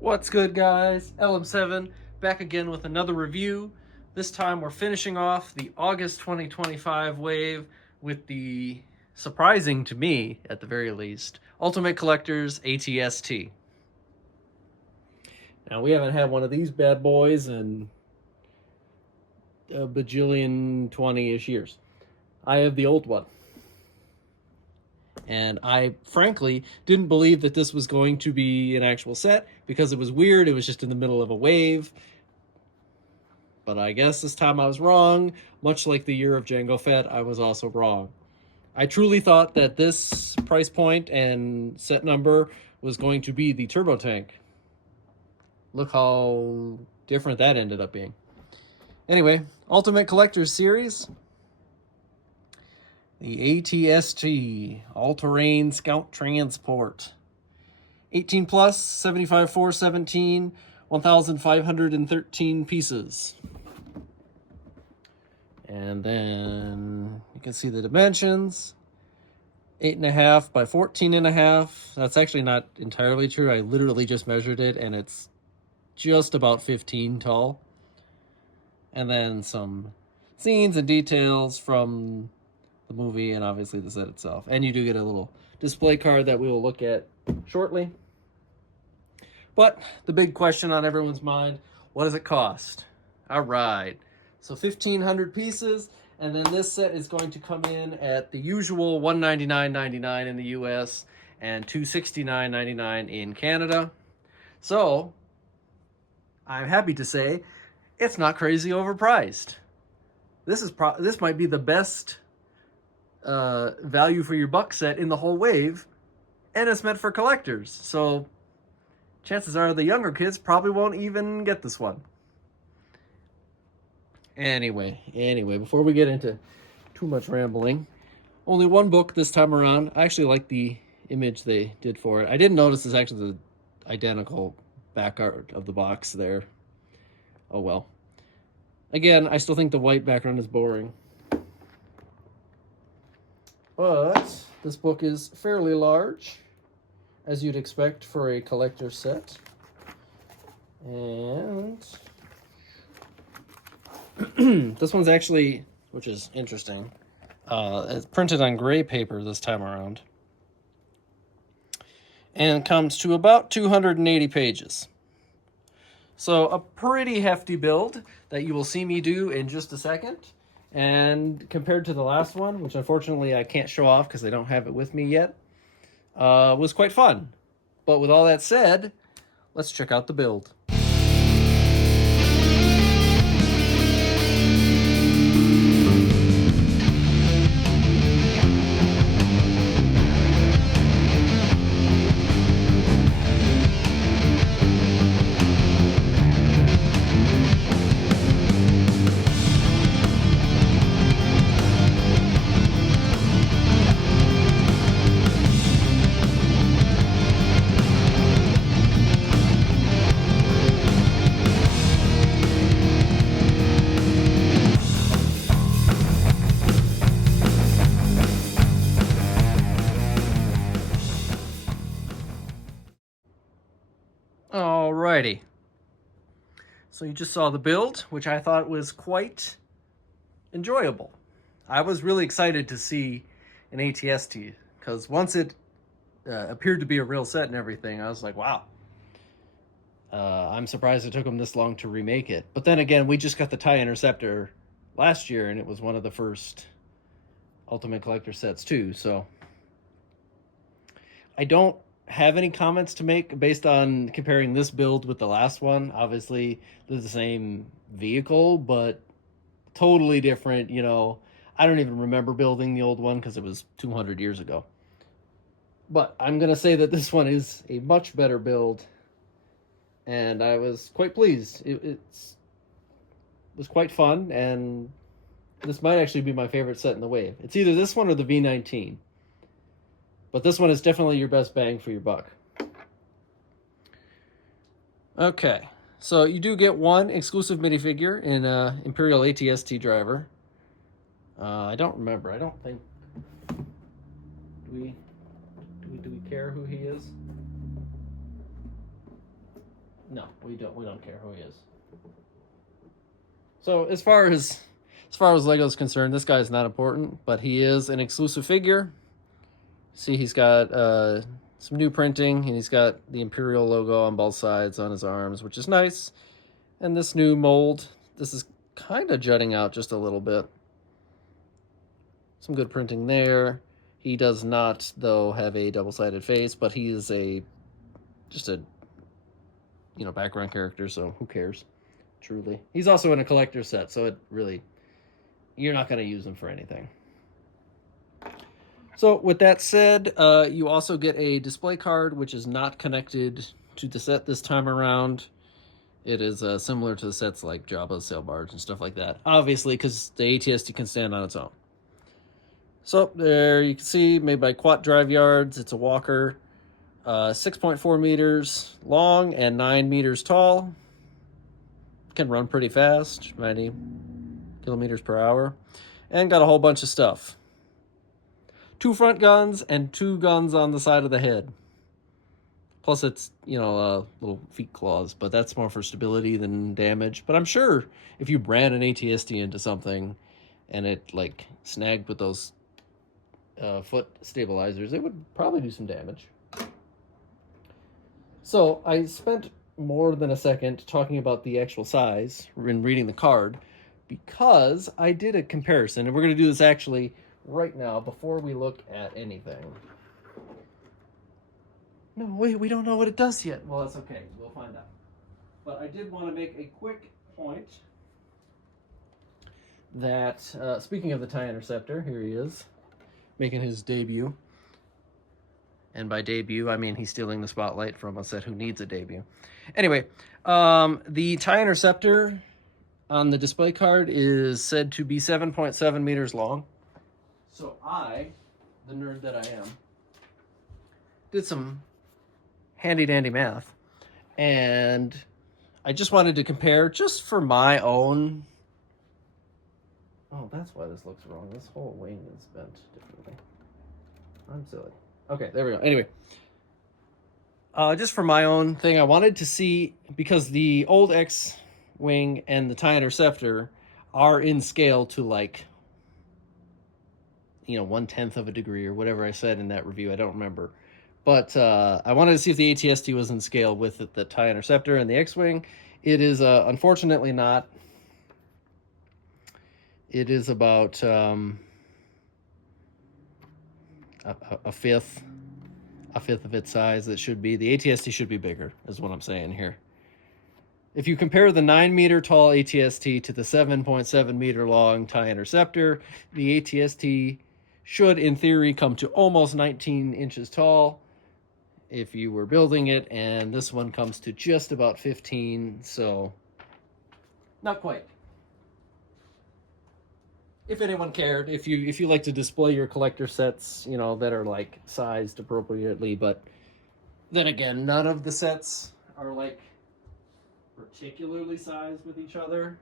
What's good, guys? LM7 back again with another review. This time we're finishing off the August 2025 wave with the, surprising to me at the very least, Ultimate Collector's ATST. Now, we haven't had one of these bad boys in a bajillion 20-ish years. I have the old one. And I frankly didn't believe that this was going to be an actual set because it was weird. It was just in the middle of a wave. But I guess this time I was wrong. Much like the year of Jango Fett, I was also wrong. I truly thought that this price point and set number was going to be the turbo tank. Look how different that ended up being. Anyway, Ultimate Collector's Series. The ATST, All-Terrain Scout Transport. 18 plus, 75 417, 1,513 pieces. And then you can see the dimensions. 8.5 by 14.5. That's actually not entirely true. I literally just measured it and it's just about 15 tall. And then some scenes and details from the movie and obviously the set itself. And you do get a little display card that we will look at shortly. But the big question on everyone's mind, what does it cost? All right, so 1,500 pieces, and then this set is going to come in at the usual $199.99 in the US and $269.99 in Canada. So I'm happy to say it's not crazy overpriced. This might be the best value for your buck set in the whole wave, and it's meant for collectors. So chances are the younger kids probably won't even get this one. Anyway, before we get into too much rambling, only one book this time around. I actually like the image they did for it. I didn't notice it's actually the identical back art of the box there. Oh well. Again, I still think the white background is boring. But this book is fairly large, as you'd expect for a collector set. And this one's actually, which is interesting, it's printed on gray paper this time around. And comes to about 280 pages. So a pretty hefty build that you will see me do in just a second. And compared to the last one, which unfortunately I can't show off because I don't have it with me yet, was quite fun. But with all that said, let's check out the build. Alrighty. So you just saw the build, which I thought was quite enjoyable. I was really excited to see an ATST, because once it appeared to be a real set and everything, I was like, wow. I'm surprised it took them this long to remake it. But then again, we just got the TIE Interceptor last year, and it was one of the first Ultimate Collector sets too, so I don't have any comments to make based on comparing this build with the last one. Obviously, they're the same vehicle, but totally different. You know, I don't even remember building the old one because it was 200 years ago. But I'm going to say that this one is a much better build, and I was quite pleased. It was quite fun, and this might actually be my favorite set in the wave. It's either this one or the V19. But this one is definitely your best bang for your buck. Okay, so you do get one exclusive minifigure in Imperial ATST driver. I don't remember. I don't think. Do we care who he is? No, we don't care who he is. So as far as Lego's concerned, this guy is not important, but he is an exclusive figure. See, he's got some new printing, and he's got the Imperial logo on both sides on his arms, which is nice. And this new mold, this is kind of jutting out just a little bit. Some good printing there. He does not, though, have a double-sided face, but he is just a background character, so who cares? Truly. He's also in a collector's set, so it really, you're not going to use him for anything. So with that said, you also get a display card, which is not connected to the set this time around. It is similar to the sets like Jabba's Sail Barge and stuff like that. Obviously, because the ATST can stand on its own. So there you can see, made by Quat Drive Yards. It's a walker, 6.4 meters long and 9 meters tall. Can run pretty fast, 90 kilometers per hour. And got a whole bunch of stuff. 2 front guns and 2 guns on the side of the head. Plus it's, little feet claws, but that's more for stability than damage. But I'm sure if you ran an ATST into something and it, snagged with those foot stabilizers, it would probably do some damage. So I spent more than a second talking about the actual size in reading the card because I did a comparison, and we're going to do this actually right now before we look at anything. No, wait, we don't know what it does yet. Well, that's okay. We'll find out. But I did want to make a quick point that, speaking of the TIE Interceptor, here he is, making his debut. And by debut, I mean he's stealing the spotlight from a set who needs a debut. Anyway, the TIE Interceptor on the display card is said to be 7.7 meters long. So I, the nerd that I am, did some handy-dandy math. And I just wanted to compare just for my own... Oh, that's why this looks wrong. This whole wing is bent differently. I'm silly. Okay, there we go. Anyway, just for my own thing, I wanted to see, because the old X-Wing and the TIE Interceptor are in scale to 1/10 of a degree or whatever I said in that review. I don't remember. But I wanted to see if the ATST was in scale with the TIE Interceptor and the X-Wing. It is unfortunately not. It is about a fifth of its size. It should be. The ATST should be bigger, is what I'm saying here. If you compare the 9-meter tall ATST to the 7.7 meter long TIE Interceptor, the ATST should, in theory, come to almost 19 inches tall if you were building it, and this one comes to just about 15, so not quite. If anyone cared, if you like to display your collector sets, that are sized appropriately, but then again, none of the sets are particularly sized with each other.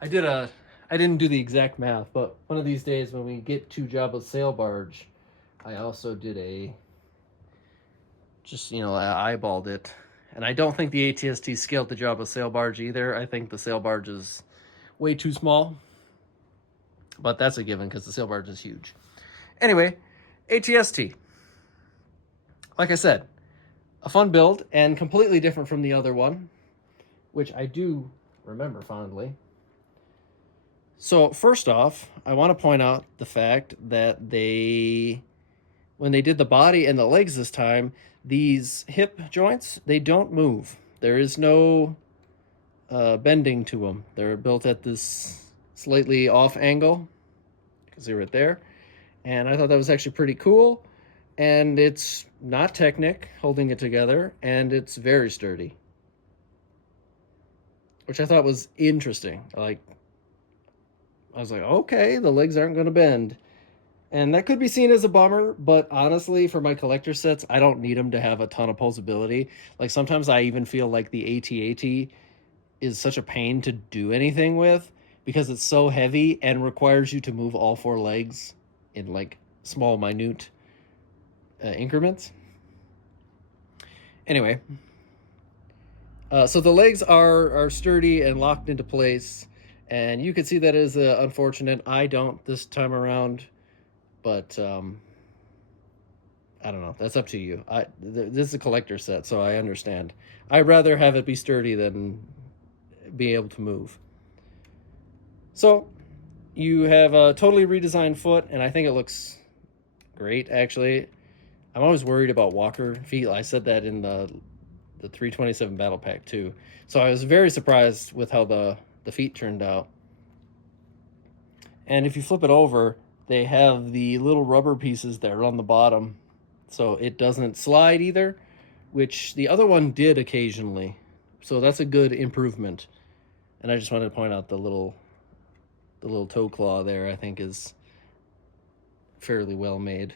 I didn't do the exact math, but one of these days when we get to Jabba's Sail Barge, I also did I eyeballed it. And I don't think the ATST scaled to Jabba's Sail Barge either. I think the Sail Barge is way too small. But that's a given because the Sail Barge is huge. Anyway, ATST. Like I said, a fun build and completely different from the other one, which I do remember fondly. So first off, I want to point out the fact that when they did the body and the legs this time, these hip joints, they don't move. There is no bending to them. They're built at this slightly off angle. You can see right there. And I thought that was actually pretty cool. And it's not Technic holding it together, and it's very sturdy, which I thought was interesting. I was like, okay, the legs aren't going to bend. And that could be seen as a bummer, but honestly, for my collector sets, I don't need them to have a ton of posability. Sometimes I even feel like the AT-AT is such a pain to do anything with because it's so heavy and requires you to move all 4 legs in small, minute increments. Anyway, So the legs are sturdy and locked into place, and you can see that is unfortunate. I don't this time around, but I don't know. That's up to you. This is a collector set, so I understand. I'd rather have it be sturdy than be able to move. So you have a totally redesigned foot, and I think it looks great. Actually, I'm always worried about walker feet. I said that in the 327 battle pack too. So I was very surprised with how the feet turned out. And if you flip it over, they have the little rubber pieces that are on the bottom, so it doesn't slide either, which the other one did occasionally. So that's a good improvement. And I just wanted to point out the little toe claw there, I think is fairly well made.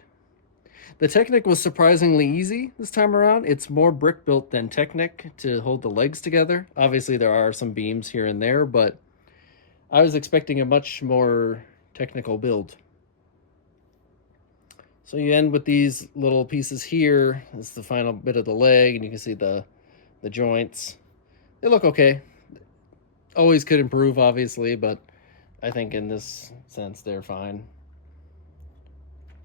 The Technic was surprisingly easy this time around. It's more brick built than Technic to hold the legs together. Obviously, there are some beams here and there, but I was expecting a much more technical build. So you end with these little pieces here. This is the final bit of the leg, and you can see the joints. They look okay. Always could improve, obviously, but I think in this sense they're fine.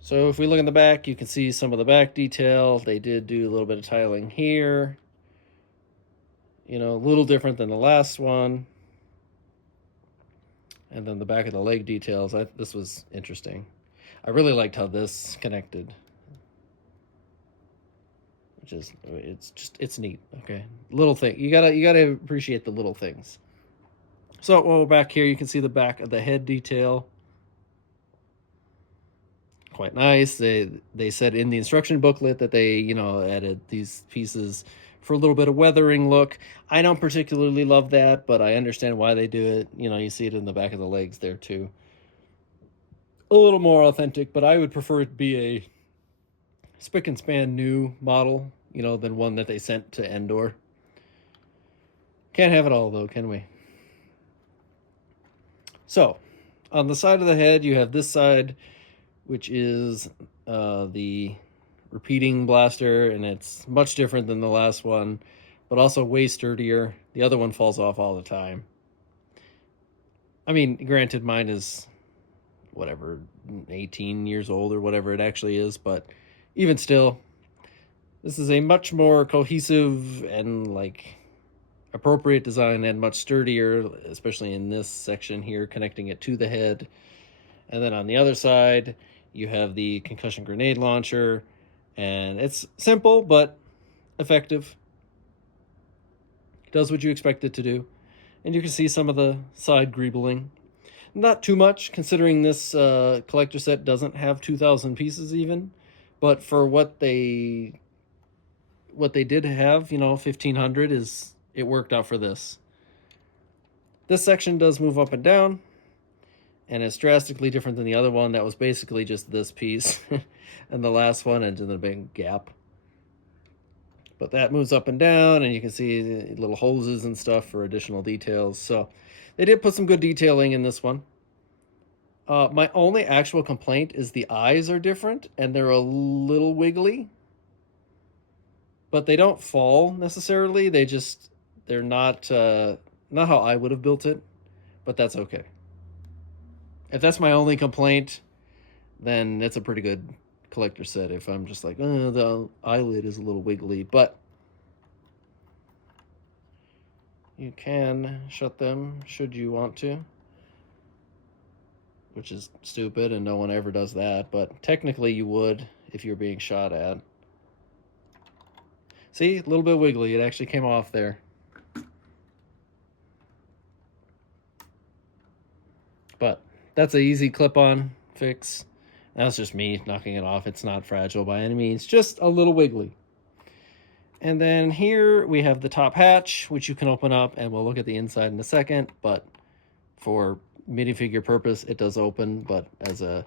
So if we look in the back, you can see some of the back detail. They did do a little bit of tiling here. You know, a little different than the last one. And then the back of the leg details. This was interesting. I really liked how this connected. Which is, it's neat. Okay, little thing. You gotta appreciate the little things. So while we're back here, you can see the back of the head detail. Quite nice. They said in the instruction booklet that they, you know, added these pieces for a little bit of weathering look. I don't particularly love that, but I understand why they do it. You know, you see it in the back of the legs there too. A little more authentic, but I would prefer it be a spick and span new model, you know, than one that they sent to Endor. Can't have it all though, can we? So, on the side of the head, you have this side, which is the repeating blaster, and it's much different than the last one, but also way sturdier. The other one falls off all the time. I mean, granted, mine is whatever, 18 years old or whatever it actually is, but even still, this is a much more cohesive and like appropriate design and much sturdier, especially in this section here, connecting it to the head. And then on the other side, you have the concussion grenade launcher, and it's simple but effective. It does what you expect it to do. And you can see some of the side greebling. Not too much, considering this collector set doesn't have 2,000 pieces even. But for what they did have, you know, 1,500 it worked out for this. This section does move up and down, and it's drastically different than the other one that was basically just this piece and the last one, and then a big gap. But that moves up and down, and you can see little hoses and stuff for additional details. So they did put some good detailing in this one. My only actual complaint is the eyes are different, and they're a little wiggly. But they don't fall necessarily. They're not how I would have built it, but that's okay. If that's my only complaint, then it's a pretty good collector set. If I'm just like, oh, the eyelid is a little wiggly, but you can shut them should you want to, which is stupid and no one ever does that, but technically you would if you're being shot at. See, a little bit wiggly. It actually came off there. But that's an easy clip-on fix. That's just me knocking it off. It's not fragile by any means, just a little wiggly. And then here we have the top hatch, which you can open up, and we'll look at the inside in a second, but for minifigure purpose, it does open, but as a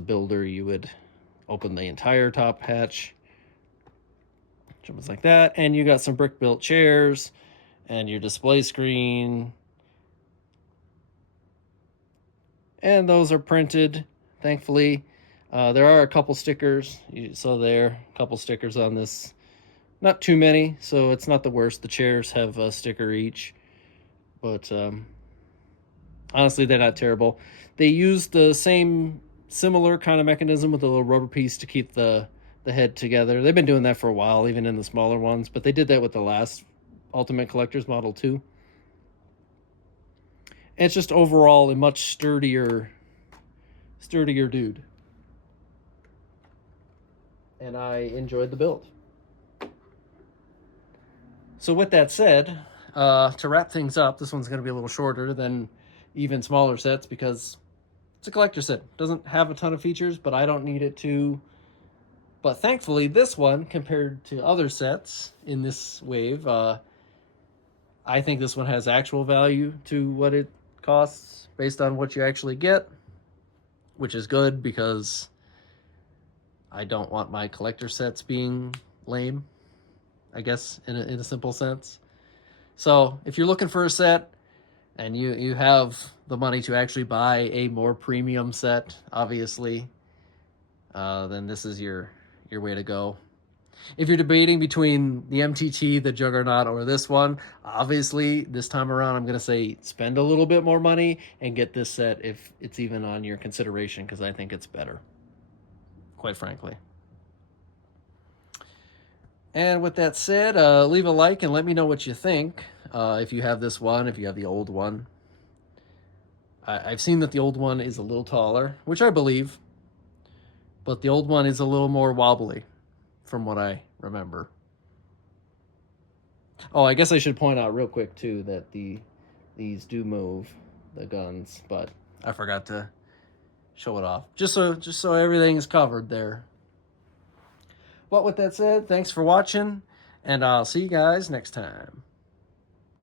builder, you would open the entire top hatch. Jumps like that, and you got some brick-built chairs, and your display screen. And those are printed, thankfully. There are a couple stickers. You saw there, a couple stickers on this Not too many, so it's not the worst. The chairs have a sticker each, but honestly, they're not terrible. They use the same similar kind of mechanism with a little rubber piece to keep the head together. They've been doing that for a while, even in the smaller ones, but they did that with the last Ultimate Collector's model too. And it's just overall a much sturdier dude. And I enjoyed the build. So with that said, to wrap things up, this one's going to be a little shorter than even smaller sets because it's a collector set. It doesn't have a ton of features, but I don't need it to. But thankfully, this one, compared to other sets in this wave, I think this one has actual value to what it costs based on what you actually get, which is good because I don't want my collector sets being lame, I guess, in a simple sense. So if you're looking for a set and you have the money to actually buy a more premium set, obviously, then this is your way to go. If you're debating between the MTT, the Juggernaut, or this one, obviously this time around I'm going to say spend a little bit more money and get this set if it's even on your consideration, because I think it's better, quite frankly. And with that said, leave a like and let me know what you think. If you have this one, if you have the old one. I've seen that the old one is a little taller, which I believe. But the old one is a little more wobbly, from what I remember. Oh, I guess I should point out real quick, too, that these do move, the guns. But I forgot to show it off. Just so everything is covered there. But with that said, thanks for watching, and I'll see you guys next time.